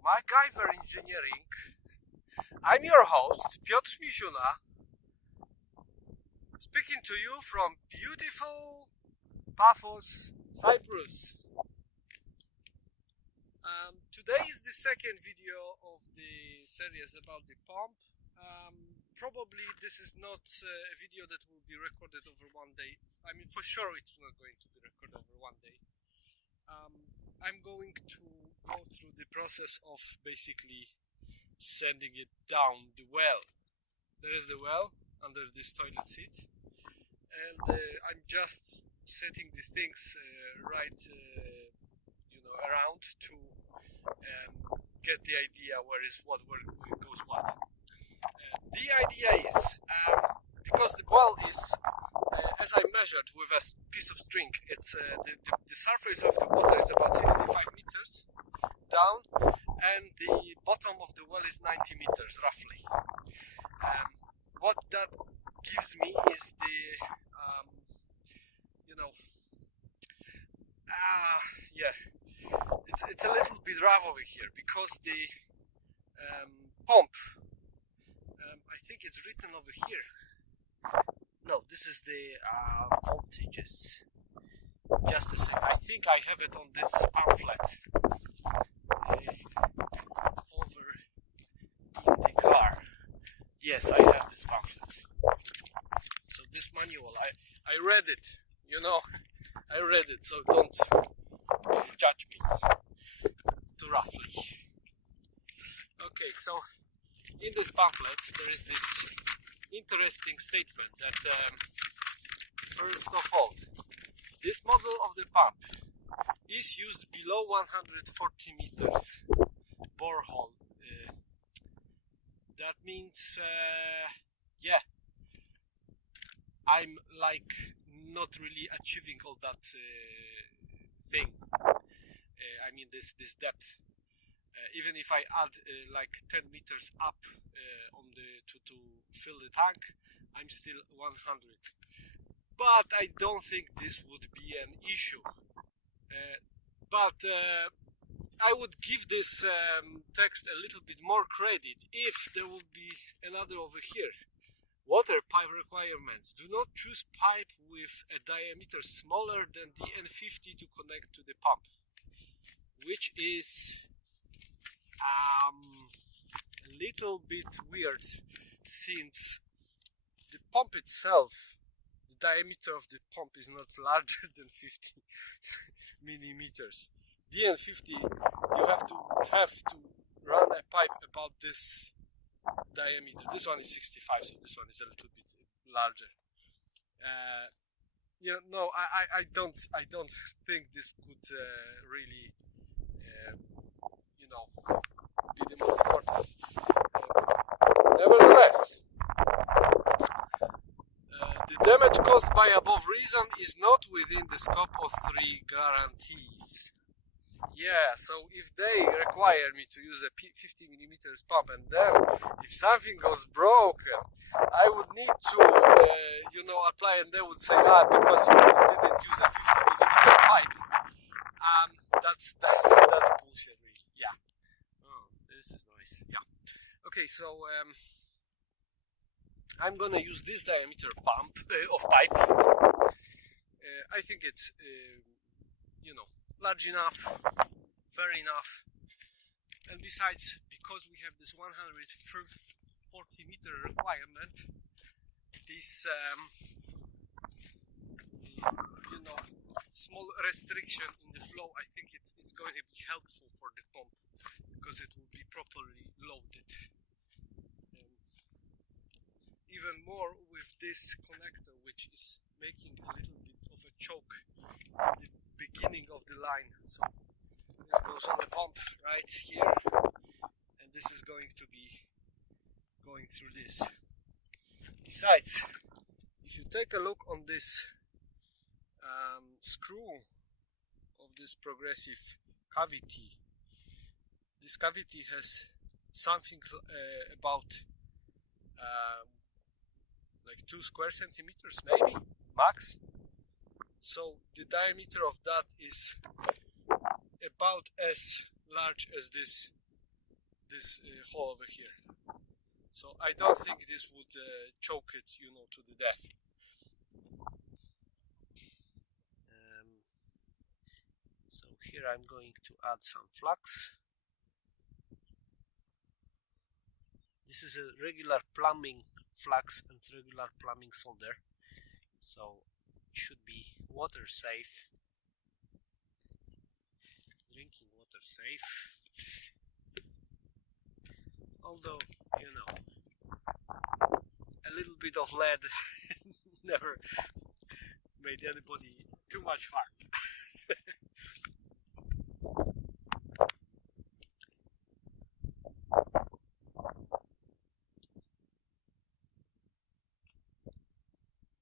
MacGyver Engineering. I'm your host, Piotr Misiuna, speaking to you from beautiful Paphos, Cyprus. Today is the second video of the series about the pump. Probably this is not a video that will be recorded over one day. I mean, for sure it's not going to be recorded over one day. I'm going to go through the process of basically sending it down the well. There is the well under this toilet seat, and I'm just setting the things right, around to get the idea where goes what. The idea is, because the well is, as I measured with a piece of string, it's the surface of the water is about 65 meters down, and the bottom of the well is 90 meters roughly. What that gives me is the, it's a little bit rough over here because the pump, I think it's written over here. No, this is the voltages. Just a sec. I think I have it on this pamphlet over in the car. Yes, I have this pamphlet. So this manual, I read it. I read it. So don't judge me too roughly. Okay, so in this pamphlet there is this interesting statement that first of all, this model of the pump is used below 140 meters borehole. That means, I'm like not really achieving all that thing. I mean this depth. Even if I add like 10 meters up to fill the tank, I'm still 100. But I don't think this would be an issue. But I would give this text a little bit more credit if there would be another over here. Water pipe requirements. Do not choose pipe with a diameter smaller than the N50 to connect to the pump, which is a little bit weird, since the pump itself, the diameter of the pump is not larger than 50 millimeters. The N50, you have to run a pipe about this diameter. This one is 65, so this one is a little bit larger. I don't think this could really be the most important. Nevertheless, the damage caused by above reason is not within the scope of 3 guarantees. Yeah, so if they require me to use a 50 millimeters pump, and then if something goes broken, I would need to apply, and they would say, because you didn't use a 50 millimeter pipe. That's bullshit, really. Yeah. Oh, this is nice. Yeah. Okay, so I'm gonna use this diameter pump of pipe. I think it's large enough, fair enough, and besides, because we have this 140 meter requirement, this small restriction in the flow, I think it's going to be helpful for the pump, because it will be properly loaded. Even more with this connector, which is making a little bit of a choke at the beginning of the line. So this goes on the pump right here, and this is going to be going through this. Besides, if you take a look on this screw of this progressive cavity, this cavity has something about like 2 square centimeters, maybe max. So the diameter of that is about as large as this this hole over here. So I don't think this would choke it, you know, to the death. So here I'm going to add some flux. This is a regular plumbing flux and regular plumbing solder, so it should be water safe, drinking water safe. Although, you know, a little bit of lead never made anybody too much harm.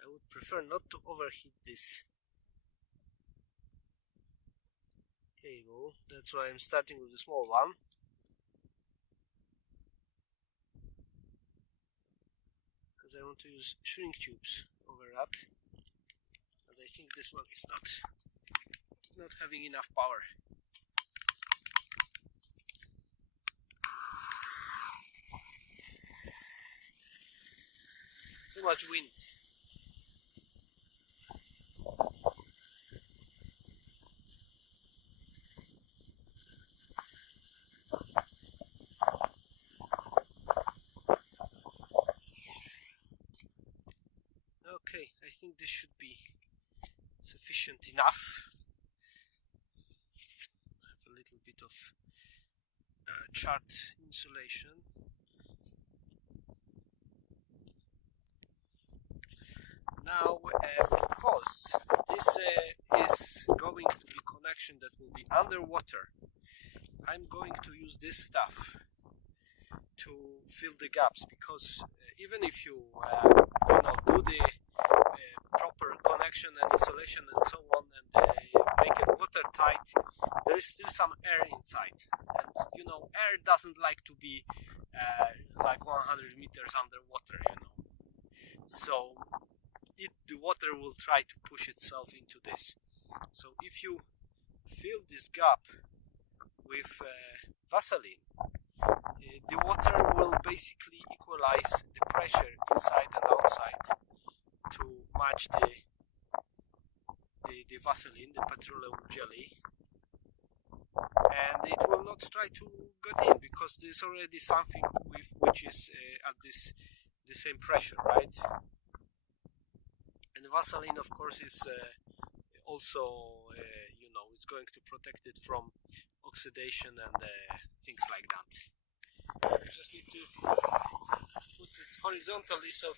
I would prefer not to overheat this cable. That's why I'm starting with the small one. Because I want to use shrink tubes over that. And I think this one is not having enough power. Too much wind. Okay, I think this should be sufficient enough. I have a little bit of chart insulation. Now, because this is going to be connection that will be underwater, I'm going to use this stuff to fill the gaps, because even if you do the proper connection and insulation and so on, and make it watertight, there is still some air inside, and you know, air doesn't like to be like 100 meters underwater, you know. So the water will try to push itself into this. So if you fill this gap with Vaseline, the water will basically equalize the pressure inside and outside to match the Vaseline, the petroleum jelly, and it will not try to get in, because there's already something which is at the same pressure, right? And Vaseline, of course, is also you know, it's going to protect it from oxidation and things like that. You just need to put it horizontally so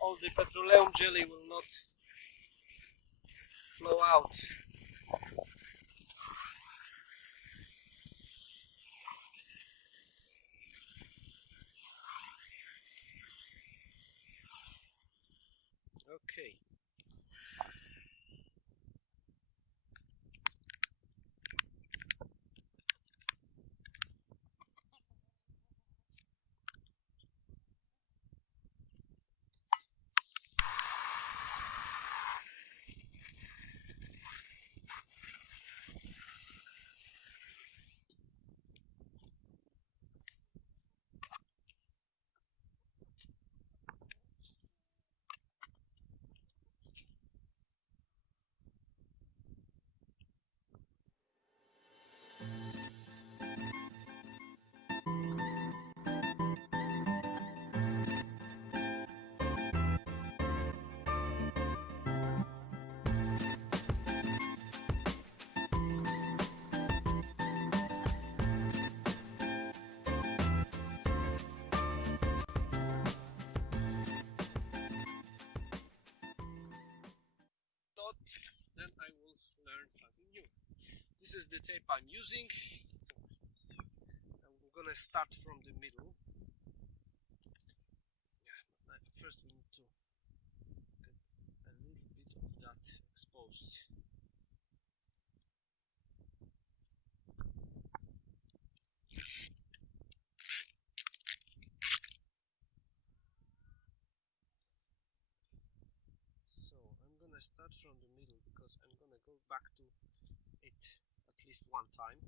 all the petroleum jelly will not flow out. Okay. Then I will learn something new. This is the tape I'm using. I'm gonna start from the middle. Yeah, first we need to get a little bit of that exposed. So I'm gonna start from the middle, because I'm gonna go back to it at least one time.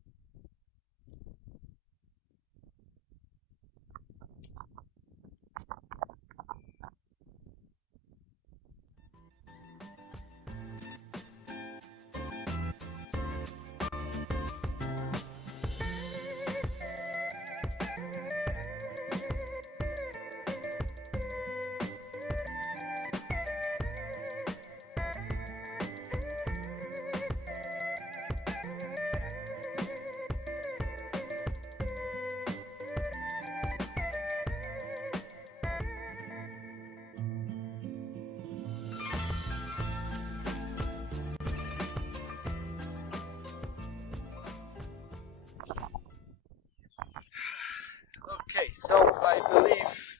Okay, so I believe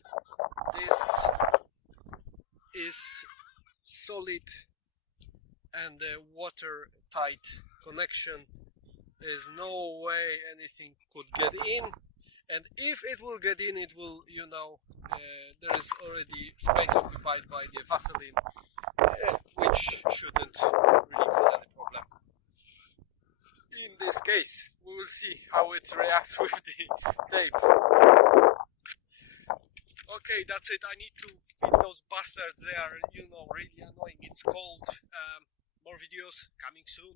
this is solid and watertight connection. There's no way anything could get in, and if it will get in, it will, there is already space occupied by the Vaseline, which shouldn't really cause any problem. In this case, we will see how it reacts with the tape. Okay, that's it. I need to feed those bastards. They are, really annoying. It's cold. More videos coming soon.